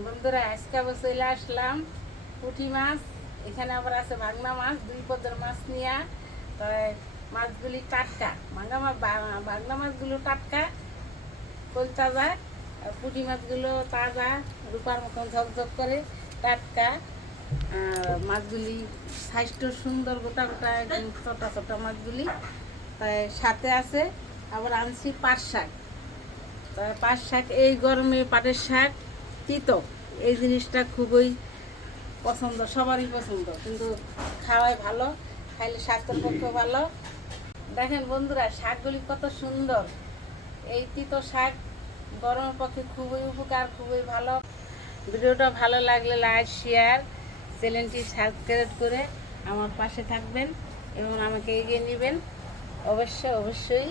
বন্ধুরা, আজকে আবার চলে আসলাম পুঁটি মাছ। এখানে আবার আছে ভাঙনা মাছ, 2 পদের মাছ নিয়ে। তাই মাছগুলি টাটকা, ভাঙনা মাছগুলো টাটকা, খোল তাজা। আর পুঁটি মাছগুলো তাজা, রূপার মতন ঝকঝক করে টাটকা। আর মাছগুলি সাইজটা সুন্দর, গোটা গোটা একদম ছোটা ছোটা মাছগুলি। তাই সাথে আছে আবার আনছি পাট শাক। পাট শাক, এই গরমে পাটের শাক তিতো, এই জিনিসটা খুবই পছন্দ, সবারই পছন্দ, কিন্তু খাওয়াই ভালো, খাইলে স্বাস্থ্যের পক্ষে ভালো। দেখেন বন্ধুরা, শাকগুলি কত সুন্দর। এই তিতো শাক গরমের পক্ষে খুবই উপকার, খুবই ভালো। ভিডিওটা ভালো লাগলে লাইক, শেয়ার, চ্যানেলটি সাবস্ক্রাইব করে আমার পাশে থাকবেন এবং আমাকে এগিয়ে নেবেন। অবশ্যই।